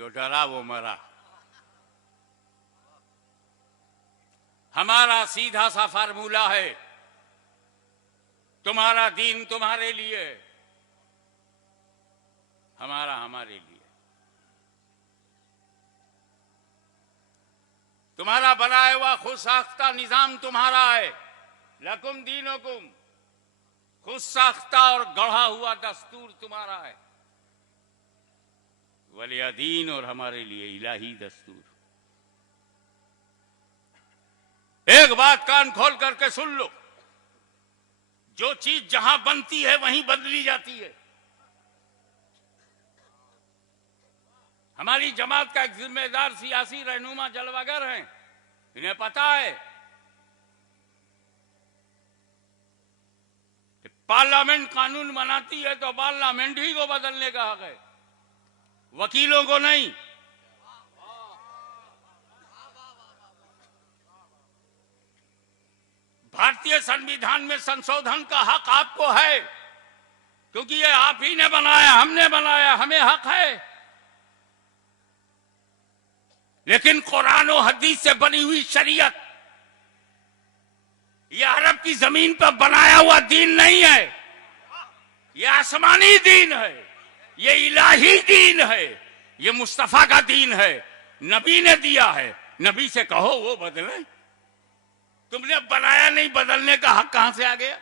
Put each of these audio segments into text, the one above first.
जो डरा वो मरा। हमारा सीधा सा फार्मूला है, तुम्हारा दीन तुम्हारे लिए, हमारा हमारे लिए। तुम्हारा बनाया हुआ खुद साख्ता निजाम तुम्हारा है, लकुम दीनुकुम, खुद साख्ता और गढ़ा हुआ दस्तूर तुम्हारा है, वलिया दीन और हमारे लिए इलाही दस्तूर। एक बात कान खोल करके सुन लो, जो चीज जहां बनती है वहीं बदली जाती है। हमारी जमात का एक जिम्मेदार सियासी रहनुमा जलवागर हैं, इन्हें पता है कि पार्लियामेंट कानून बनाती है तो पार्लियामेंट ही को बदलने का हक है, वकीलों को नहीं। भारतीय संविधान में संशोधन का हक आपको है, क्योंकि ये आप ही ने बनाया, हमने बनाया, हमें हक है। लेकिन कुरान और हदीस से बनी हुई शरीयत ये अरब की जमीन पर बनाया हुआ दीन नहीं है, ये आसमानी दीन है, ये इलाही दीन है, ये मुस्तफा का दीन है, नबी ने दिया है। नबी से कहो वो बदले, तुमने बनाया नहीं, बदलने का हक कहां से आ गया?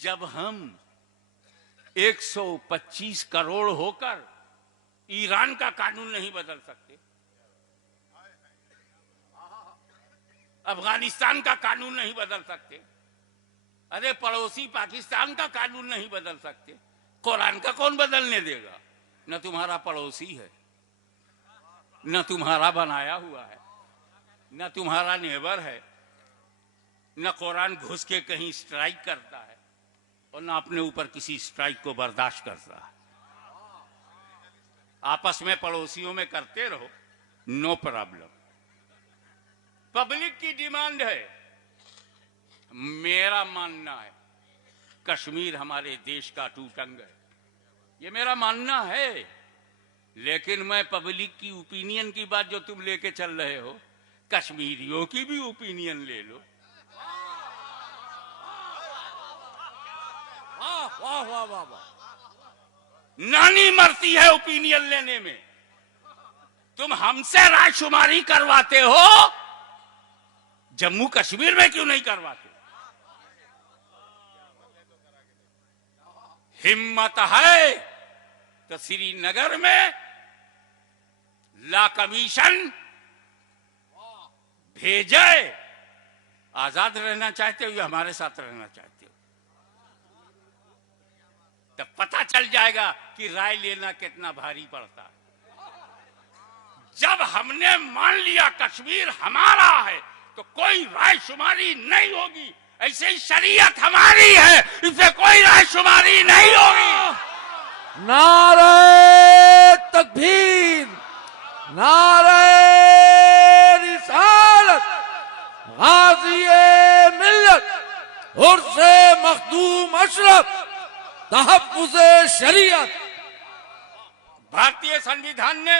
जब हम 125 करोड़ होकर ईरान का कानून नहीं बदल सकते, अफगानिस्तान का कानून नहीं बदल सकते, अरे पड़ोसी पाकिस्तान का कानून नहीं बदल सकते, कुरान का कौन बदलने देगा? न तुम्हारा पड़ोसी है, न तुम्हारा बनाया हुआ है, न तुम्हारा नेबर है, न कुरान घुस के कहीं स्ट्राइक करता है और न अपने ऊपर किसी स्ट्राइक को बर्दाश्त करता है। आपस में पड़ोसियों में करते रहो, नो प्रॉब्लम। पब्लिक की डिमांड है, मेरा मानना है कश्मीर हमारे देश का अटूट अंग है, ये मेरा मानना है। लेकिन मैं पब्लिक की ओपिनियन की बात जो तुम लेके चल रहे हो, कश्मीरियों की भी ओपिनियन ले लो। वाह वाह वाह वाह वाह, नानी मरती है ओपिनियन लेने में। तुम हमसे रायशुमारी करवाते हो, जम्मू कश्मीर में क्यों नहीं करवाते? हिम्मत है तो श्रीनगर में ला कमीशन भेजे। आजाद रहना चाहते हो या हमारे साथ रहना चाहते हो? तब पता चल जाएगा कि राय लेना कितना भारी पड़ता है। जब हमने मान लिया कश्मीर हमारा है तो कोई रायशुमारी नहीं होगी। ऐसे ही शरीयत हमारी है, इससे कोई रायशुमारी नहीं होगी। नारे तकबीर, नारे रिसालत, गाज़ी मिल्लत उर्से मखदूम अशरफ, तहफ्फुज़े शरीयत। भारतीय संविधान ने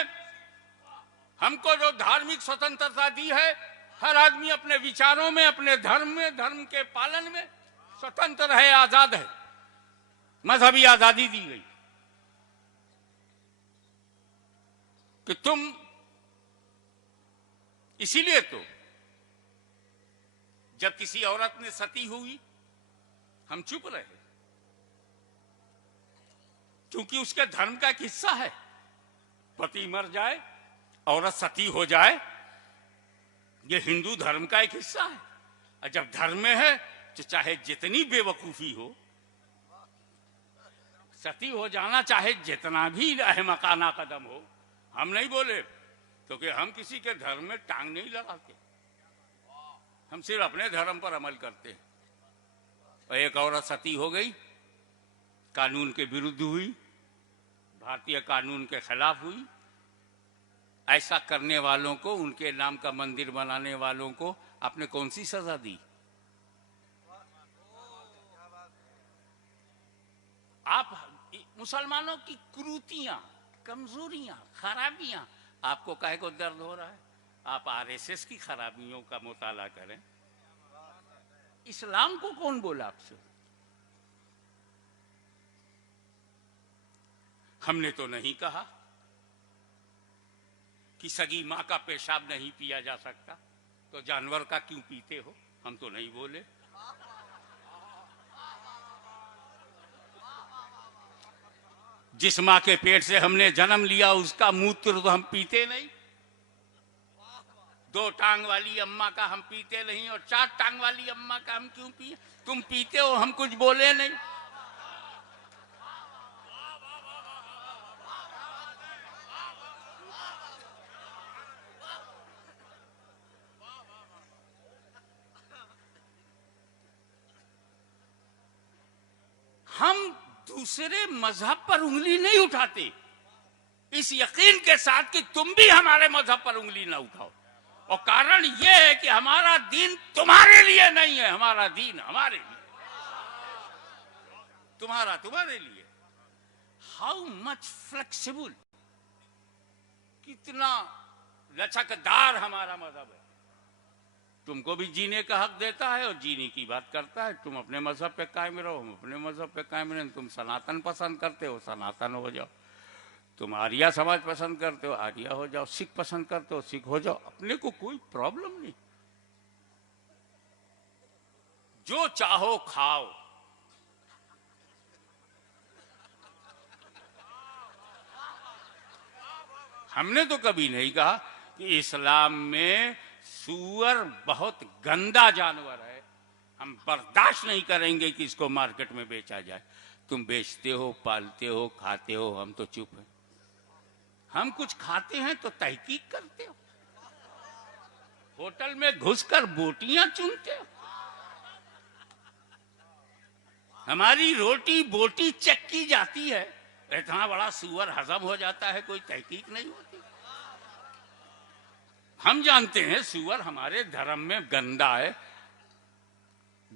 हमको जो धार्मिक स्वतंत्रता दी है, हर आदमी अपने विचारों में, अपने धर्म में, धर्म के पालन में स्वतंत्र है, आजाद है। मजहबी आजादी दी गई कि तुम, इसीलिए तो जब किसी औरत ने सती हुई हम चुप रहे, क्योंकि उसके धर्म का एक हिस्सा है। पति मर जाए, औरत सती हो जाए, ये हिंदू धर्म का एक हिस्सा है। और जब धर्म में है तो चाहे जितनी बेवकूफी हो, सती हो जाना चाहे जितना भी अहमकाना कदम हो, हम नहीं बोले, क्योंकि हम किसी के धर्म में टांग नहीं लगाते, हम सिर्फ अपने धर्म पर अमल करते हैं। और एक औरत सती हो गई, कानून के विरुद्ध हुई, भारतीय कानून के खिलाफ हुई। ऐसा करने वालों को, उनके नाम का मंदिर बनाने वालों को आपने कौन सी सजा दी? आप मुसलमानों की कुरीतियां, कमजोरियां, खराबियां, आपको काहे को दर्द हो रहा है? आप आरएसएस की खराबियों का मुताला करें। इस्लाम को कौन बोला आपसे? हमने तो नहीं कहा कि सगी मां का पेशाब नहीं पिया जा सकता, तो जानवर का क्यों पीते हो? हम तो नहीं बोले। जिस मां के पेट से हमने जन्म लिया उसका मूत्र तो हम पीते नहीं। 2 टांग वाली अम्मा का हम पीते नहीं, और 4 टांग वाली अम्मा का हम क्यों पिए? तुम पीते हो, हम कुछ बोले नहीं। हम दूसरे मजहब पर उंगली नहीं उठाते, इस यकीन के साथ कि तुम भी हमारे मजहब पर उंगली ना उठाओ। और कारण यह है कि हमारा दीन तुम्हारे लिए नहीं है, हमारा दीन हमारे लिए, तुम्हारा तुम्हारे लिए। हाउ मच फ्लेक्सिबल, कितना लचकदार हमारा मजहब है। तुमको भी जीने का हक देता है और जीने की बात करता है। तुम अपने मजहब पे कायम रहो, हम अपने मजहब पे कायम रहें। तुम सनातन पसंद करते हो, सनातन हो जाओ। तुम आर्या समाज पसंद करते हो, आर्या हो जाओ। सिख पसंद करते हो, सिख हो जाओ। अपने को कोई प्रॉब्लम नहीं, जो चाहो खाओ। हमने तो कभी नहीं कहा कि इस्लाम में सूअर बहुत गंदा जानवर है, हम बर्दाश्त नहीं करेंगे कि इसको मार्केट में बेचा जाए। तुम बेचते हो, पालते हो, खाते हो, हम तो चुप हैं। हम कुछ खाते हैं तो तहकीक करते हो, होटल में घुसकर बोटियां चुनते हो। हमारी रोटी बोटी चेक की जाती है, इतना बड़ा सूअर हजम हो जाता है, कोई तहकीक नहीं होती। हम जानते हैं सूअर हमारे धर्म में गंदा है,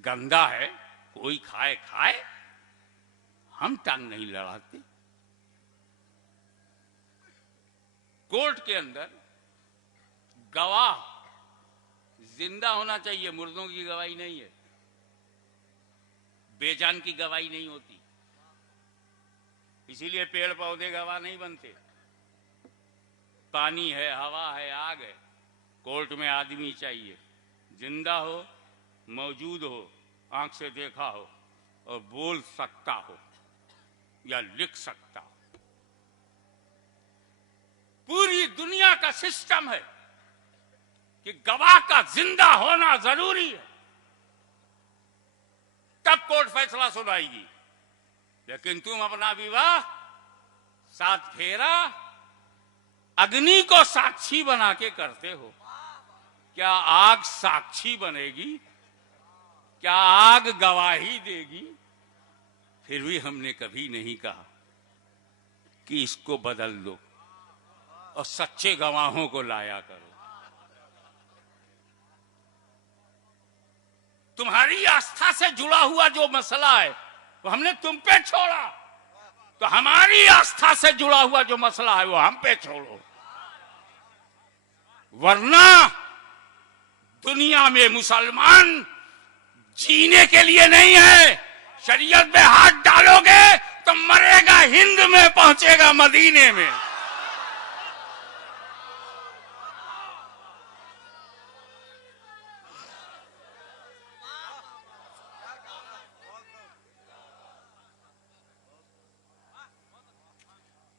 गंदा है, कोई खाए खाए, हम टांग नहीं लड़ाते। कोर्ट के अंदर गवाह जिंदा होना चाहिए, मुर्दों की गवाही नहीं है, बेजान की गवाही नहीं होती। इसीलिए पेड़ पौधे गवाह नहीं बनते। पानी है, हवा है, आग है, कोर्ट में आदमी चाहिए, जिंदा हो, मौजूद हो, आंख से देखा हो और बोल सकता हो या लिख सकता हो। पूरी दुनिया का सिस्टम है कि गवाह का जिंदा होना जरूरी है, तब कोर्ट फैसला सुनाएगी। लेकिन तुम अपना विवाह 7 फेरा अग्नि को साक्षी बना के करते हो। क्या आग साक्षी बनेगी? क्या आग गवाही देगी? फिर भी हमने कभी नहीं कहा कि इसको बदल दो और सच्चे गवाहों को लाया करो। तुम्हारी आस्था से जुड़ा हुआ जो मसला है वो हमने तुम पे छोड़ा, तो हमारी आस्था से जुड़ा हुआ जो मसला है वो हम पे छोड़ो। वरना दुनिया में मुसलमान जीने के लिए नहीं है। शरीयत में हाथ डालोगे तो मरेगा हिंद में, पहुंचेगा मदीने में।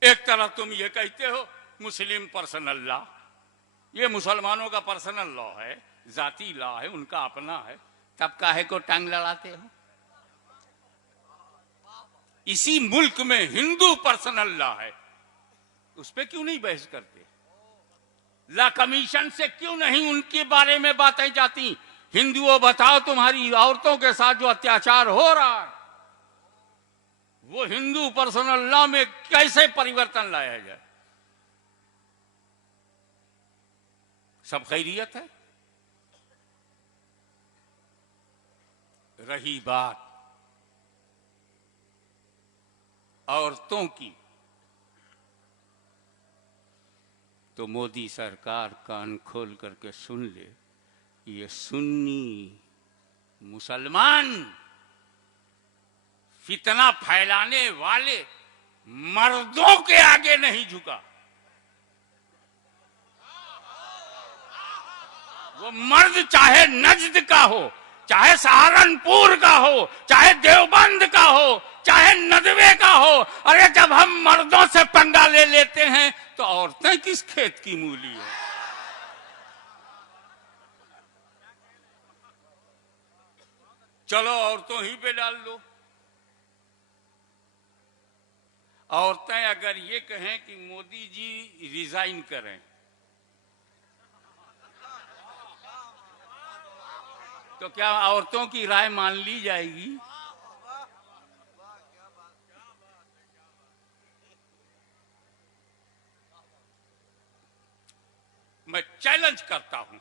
एक तरफ तुम ये कहते हो मुस्लिम पर्सनल लॉ, ये मुसलमानों का पर्सनल लॉ है, जाती लॉ है, उनका अपना है, तब काहे को टांग लड़ाते हो? इसी मुल्क में हिंदू पर्सनल लॉ है, उस पर क्यों नहीं बहस करते? लॉ कमीशन से क्यों नहीं उनके बारे में बातें जाती? हिंदुओं बताओ, तुम्हारी औरतों के साथ जो अत्याचार हो रहा है वो हिंदू पर्सनल लॉ में कैसे परिवर्तन लाया जाए? सब खैरियत है। रही बात औरतों की, तो मोदी सरकार कान खोल करके सुन ले, ये सुन्नी मुसलमान फितना फैलाने वाले मर्दों के आगे नहीं झुका। वो मर्द चाहे नजद का हो, चाहे सहारनपुर का हो, चाहे देवबंद का हो, चाहे नदवे का हो। अरे जब हम मर्दों से पंगा ले लेते हैं तो औरतें किस खेत की मूली है। चलो औरतों ही पे डाल दो। औरतें अगर ये कहें कि मोदी जी रिजाइन करें तो क्या औरतों की राय मान ली जाएगी? मैं चैलेंज करता हूं,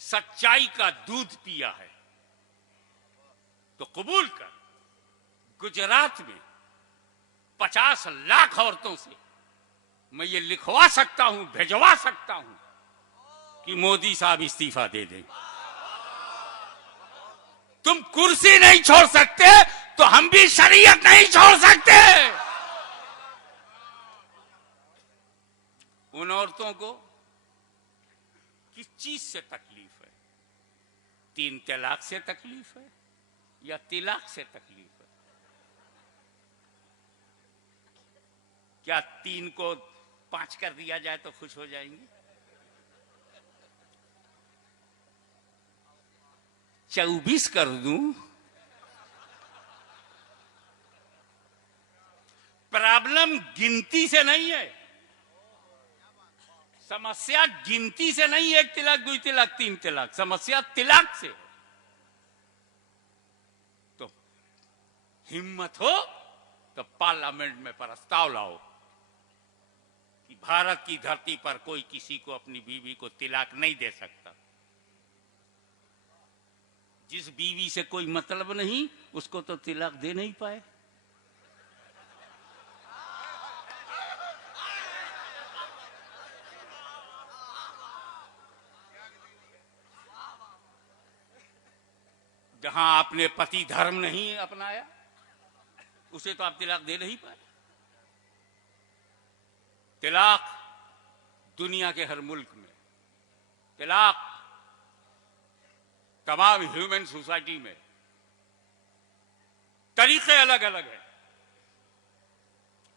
सच्चाई का दूध पिया है तो कबूल कर, गुजरात में 50 लाख औरतों से मैं ये लिखवा सकता हूं, भिजवा सकता हूं कि मोदी साहब इस्तीफा दे दें। तुम कुर्सी नहीं छोड़ सकते तो हम भी शरीयत नहीं छोड़ सकते। उन औरतों को किस चीज से तकलीफ है? 3 तलाक से तकलीफ है या तिलाक से तकलीफ है? क्या 3 को 5 कर दिया जाए तो खुश हो जाएंगी? 24 कर दूं? प्रॉब्लम गिनती से नहीं है, समस्या गिनती से नहीं। 1 तिलाक, 2 तिलाक, 3 तिलाक, समस्या तिलाक से। तो हिम्मत हो तो पार्लियामेंट में प्रस्ताव लाओ कि भारत की धरती पर कोई किसी को अपनी बीवी को तिलाक नहीं दे सकता। जिस बीवी से कोई मतलब नहीं उसको तो तिलाक दे नहीं पाए। जहां आपने पति धर्म नहीं अपनाया उसे तो आप तिलाक दे नहीं पाए। तिलाक दुनिया के हर मुल्क में, तिलाक तमाम ह्यूमन सोसाइटी में तरीके अलग अलग हैं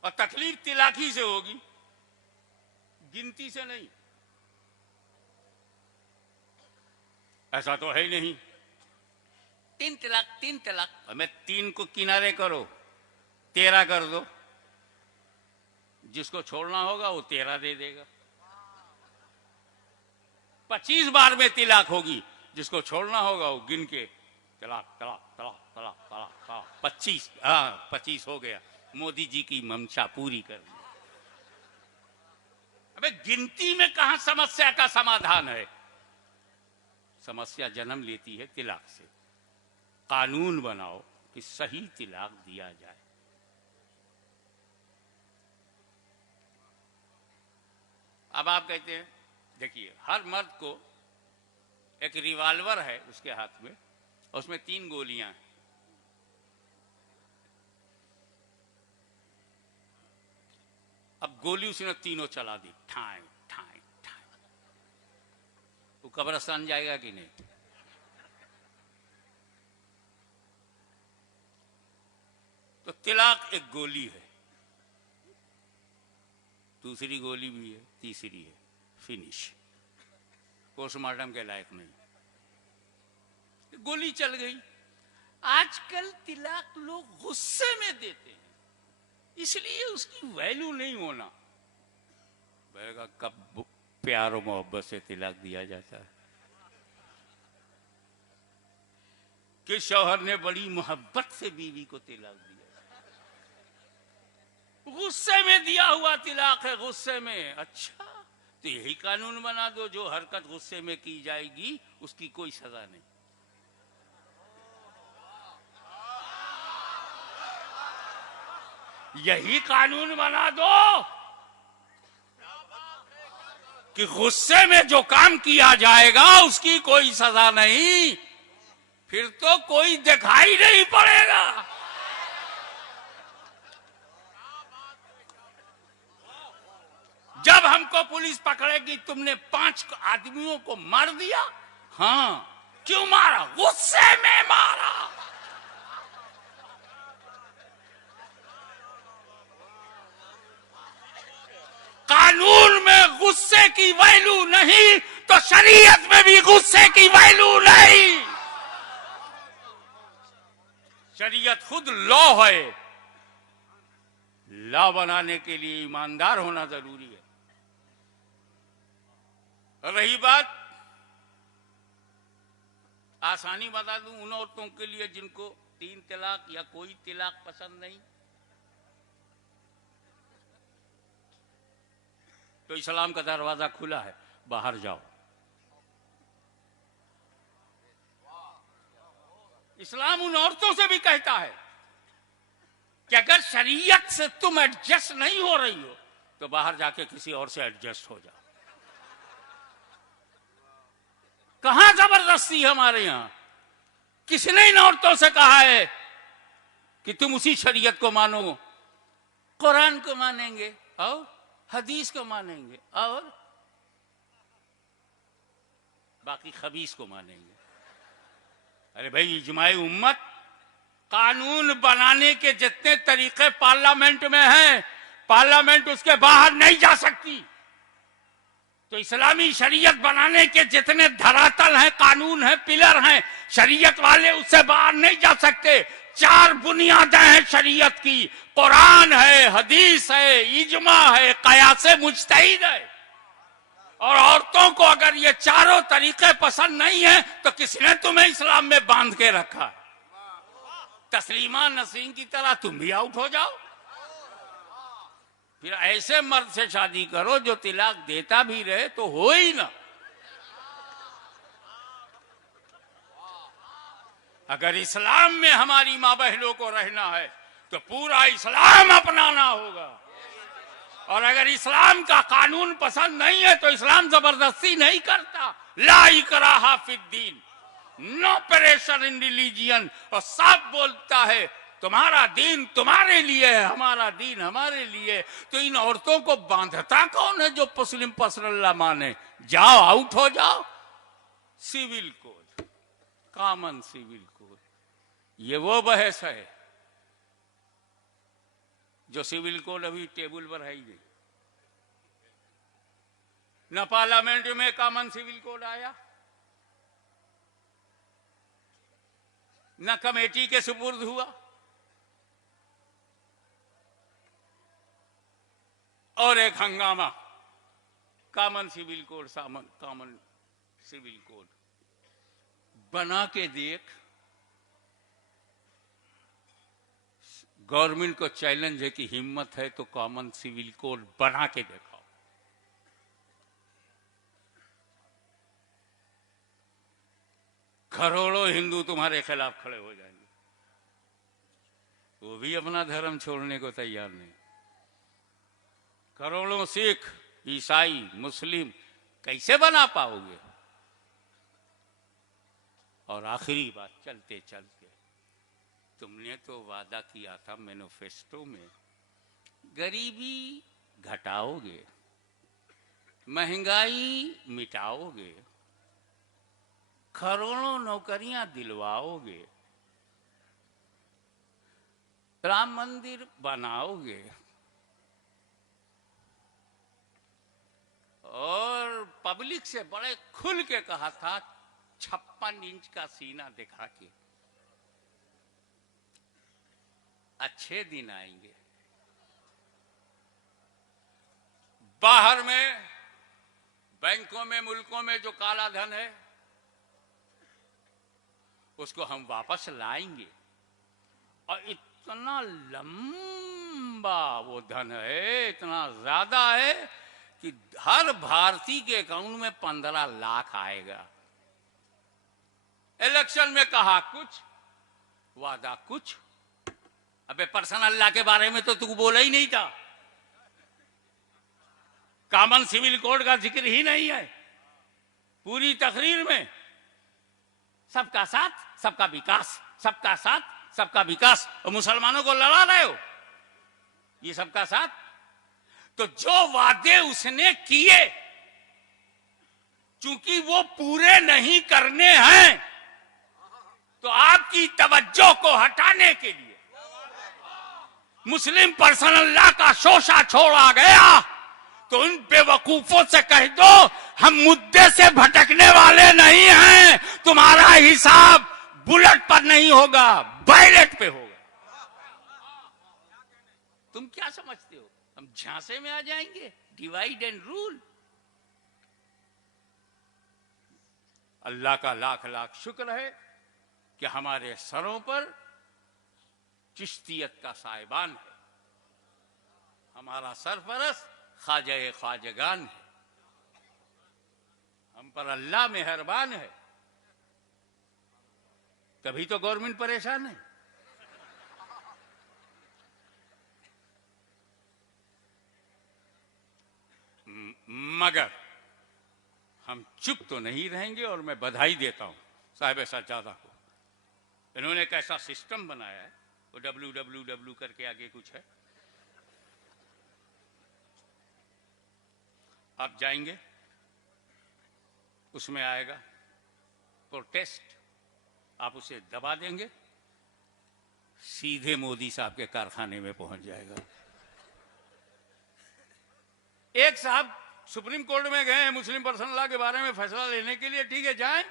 और तकलीफ तिलाकी से होगी, गिनती से नहीं। ऐसा तो है ही नहीं 3 तलाक, 3 तलाक, हमें 3 को किनारे करो, 13 कर दो। जिसको छोड़ना होगा वो 13 दे देगा। 25 बार में तिलाक होगी, जिसको छोड़ना होगा वो गिन के तलाक तलाक तलाक तलाक तलाक तलाक 25। हाँ 25 हो गया, मोदी जी की मंशा पूरी कर दी। अबे गिनती में कहां समस्या का समाधान है? समस्या जन्म लेती है तिलाक से। कानून बनाओ कि सही तिलाक दिया जाए। अब आप कहते हैं देखिए हर मर्द को एक रिवॉल्वर है उसके हाथ में, उसमें 3 गोलियां हैं। अब गोली उसने तीनों चला दी, ठाए ठाए ठाए। वो कब्रिस्तान जाएगा कि नहीं? तो तिलाक एक गोली है, दूसरी गोली भी है, तीसरी है, फिनिश, पोस्टमार्टम के लायक नहीं। गोली चल गई। आजकल तिलाक लोग गुस्से में देते हैं, इसलिए उसकी वैल्यू नहीं होना। बैगा कब प्यार और मोहब्बत से तिलाक दिया जाता है कि शौहर ने बड़ी मोहब्बत से बीवी को तिलाक दिया। गुस्से में दिया हुआ तिलाक है, गुस्से में। अच्छा तो यही कानून बना दो, जो हरकत गुस्से में की जाएगी उसकी कोई सजा नहीं। यही कानून बना दो कि गुस्से में जो काम किया जाएगा उसकी कोई सजा नहीं, फिर तो कोई दिखाई नहीं पड़ेगा। जब हमको पुलिस पकड़ेगी तुमने 5 आदमियों को मार दिया, हाँ क्यों मारा? गुस्से में मारा। कानून में गुस्से की वैल्यू नहीं तो शरीयत में भी गुस्से की वैल्यू नहीं। शरीयत खुद लॉ है। लॉ बनाने के लिए ईमानदार होना जरूरी है। रही बात, आसानी बता दूं उन औरतों के लिए जिनको 3 तलाक या कोई तलाक पसंद नहीं, तो इस्लाम का दरवाजा खुला है, बाहर जाओ। इस्लाम उन औरतों से भी कहता है कि अगर शरीयत से तुम एडजस्ट नहीं हो रही हो तो बाहर जाके किसी और से एडजस्ट हो जाओ। कहां जबरदस्ती हमारे यहां? किसने इन औरतों से कहा है कि तुम उसी शरीयत को मानो? कुरान को मानेंगे और हदीस को मानेंगे और बाकी खबीस को मानेंगे। अरे भाई, इजमाई उम्मत, कानून बनाने के जितने तरीके पार्लियामेंट में हैं, पार्लियामेंट उसके बाहर नहीं जा सकती। तो इस्लामी शरीयत बनाने के जितने धरातल हैं, कानून हैं, पिलर हैं, शरीयत वाले उससे बाहर नहीं जा सकते। 4 बुनियादें हैं शरीयत की, कुरान है, हदीस है, इजमा है, कयासे मुज्तहिद है। और औरतों को अगर ये चारों तरीके पसंद नहीं है तो किसने तुम्हें इस्लाम में बांध के रखा? तस्लीमा नसीम की तरह तुम भी आउट हो जाओ। फिर ऐसे मर्द से शादी करो जो तिलाक देता भी रहे तो हो ही ना। अगर इस्लाम में हमारी मां बहनों को रहना है तो पूरा इस्लाम अपनाना होगा। और अगर इस्लाम का कानून पसंद नहीं है तो इस्लाम जबरदस्ती नहीं करता। ला इकराहा फिद्दीन, नो प्रेशर इन रिलीजियन। और साफ बोलता है तुम्हारा दीन तुम्हारे लिए है, हमारा दीन हमारे लिए। तो इन औरतों को बांधता कौन है जो मुस्लिम पसरल्ला माने? जाओ, आउट हो जाओ। Civil code, common civil code, ये वो बहस है जो सिविल कोड अभी टेबल पर है ही नहीं। न पार्लियामेंट में कॉमन सिविल कोड आया, न कमेटी के सुपुर्द हुआ, और एक हंगामा, common civil code, common civil code बना के देख। गवर्नमेंट को चैलेंज है कि हिम्मत है तो कॉमन सिविल कोड बना के दिखाओ। करोड़ों हिंदू तुम्हारे खिलाफ खड़े हो जाएंगे, वो भी अपना धर्म छोड़ने को तैयार नहीं। करोड़ों सिख, ईसाई, मुस्लिम कैसे बना पाओगे? और आखिरी बात, चलते चलते तुमने तो वादा किया था मैनिफेस्टो में, गरीबी घटाओगे, महंगाई मिटाओगे, करोड़ों नौकरियां दिलवाओगे, राम मंदिर बनाओगे, और पब्लिक से बड़े खुल के कहा था 56 इंच का सीना दिखा के अच्छे दिन आएंगे। बाहर में बैंकों में, मुल्कों में जो काला धन है उसको हम वापस लाएंगे। और इतना लंबा वो धन है, इतना ज्यादा है कि हर भारतीय के अकाउंट में 15 लाख आएगा। इलेक्शन में कहा कुछ, वादा कुछ। अबे पर्सनल लॉ के बारे में तो तू बोला ही नहीं था। कॉमन सिविल कोड का जिक्र ही नहीं है पूरी तकरीर में। सबका साथ सबका विकास, सबका साथ सबका विकास, और मुसलमानों को लड़ा रहे हो ये सबका साथ। तो जो वादे उसने किए चूंकि वो पूरे नहीं करने हैं, तो आपकी तवज्जो को हटाने के लिए मुस्लिम पर्सनल लॉ का शोषा छोड़ा गया। तो उन बेवकूफों से कह दो हम मुद्दे से भटकने वाले नहीं हैं, तुम्हारा हिसाब बुलेट पर नहीं होगा, बैलेट पे होगा। तुम क्या समझते हो हम झांसे में आ जाएंगे? Divide and rule. अल्लाह का लाख लाख शुक्र है कि हमारे सरों पर चिश्तियत का साहिबान है, हमारा सरपरस्त ख्वाजा ख्वाजगान है, हम पर अल्लाह मेहरबान है। तभी तो गवर्नमेंट परेशान है। मगर हम चुप तो नहीं रहेंगे और मैं बधाई देता हूं साहिब सज्जादा को। इन्होंने एक ऐसा सिस्टम बनाया है, वो WWW करके आगे कुछ है, आप जाएंगे उसमें आएगा प्रोटेस्ट, आप उसे दबा देंगे, सीधे मोदी साहब के कारखाने में पहुंच जाएगा। एक साहब सुप्रीम कोर्ट में गए हैं मुस्लिम पर्सनल लॉ के बारे में फैसला लेने के लिए, ठीक है जाएं।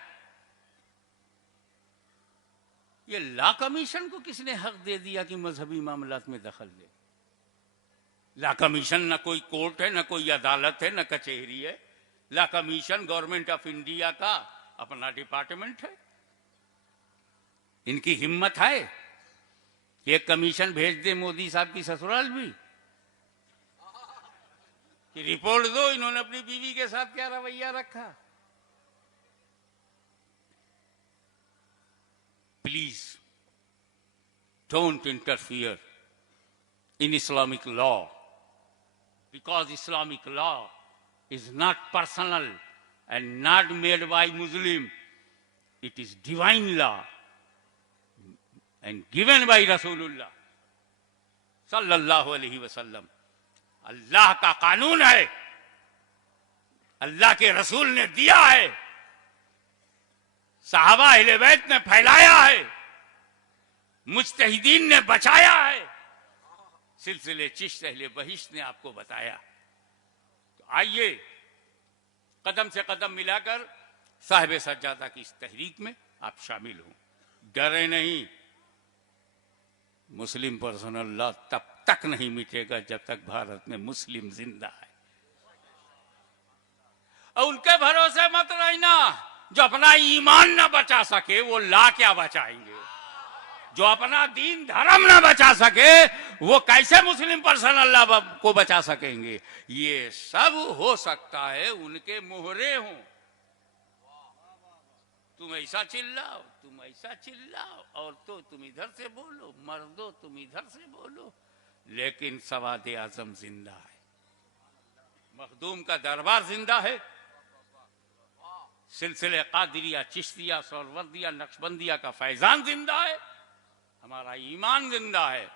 ये लॉ कमीशन को किसने हक दे दिया कि मजहबी मामलात में दखल दे? लॉ कमीशन न कोई कोर्ट है, न कोई अदालत है, न कचहरी है। Law commission government of India का अपना डिपार्टमेंट है। इनकी हिम्मत है कि एक कमीशन भेज दे मोदी साहब की ससुराल भी कि रिपोर्ट दो इन्होंने अपनी बीवी के साथ क्या रवैया रखा। Please don't interfere in Islamic law, because Islamic law is not personal and not made by Muslim. It is divine law and given by Rasulullah sallallahu alaihi wasallam. अल्लाह का कानून है, अल्लाह के रसूल ने दिया है, सहाबा अहले बैत ने फैलाया है, मुज्तहिदीन ने बचाया है, सिलसिले चिश्त अहले बहिश्त ने आपको बताया। तो आइए कदम से कदम मिलाकर साहिब सज्जादा की इस तहरीक में आप शामिल हों। डरे नहीं, मुस्लिम पर्सनल लॉ तब तक नहीं मिटेगा जब तक भारत में मुस्लिम जिंदा है। और उनके भरोसे मत रहना जो अपना ईमान ना बचा सके, वो लॉ क्या बचाएंगे? जो अपना दीन धर्म ना बचा सके वो कैसे मुस्लिम पर्सनल लॉ को बचा सकेंगे? ये सब हो सकता है उनके मोहरे हों। तुम ऐसा चिल्लाओ, तुम ऐसा चिल्लाओ, और तो तुम इधर से बोलो, मर्दो तुम इधर से बोलो, लेकिन सवाद आजम जिंदा है, मखदूम का दरबार जिंदा है, सिलसिले कादिरिया, चिश्तिया, सोहरवर्दिया, नक्शबंदिया का फैजान जिंदा है, हमारा ईमान जिंदा है।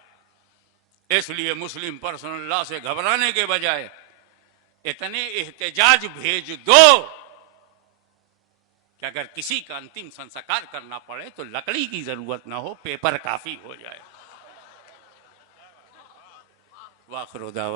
इसलिए मुस्लिम पर्सनल लॉ से घबराने के बजाय इतने एहतजाज भेज दो कि अगर किसी का अंतिम संस्कार करना पड़े तो लकड़ी की जरूरत ना हो, पेपर काफी हो जाए। वाखिर दावा।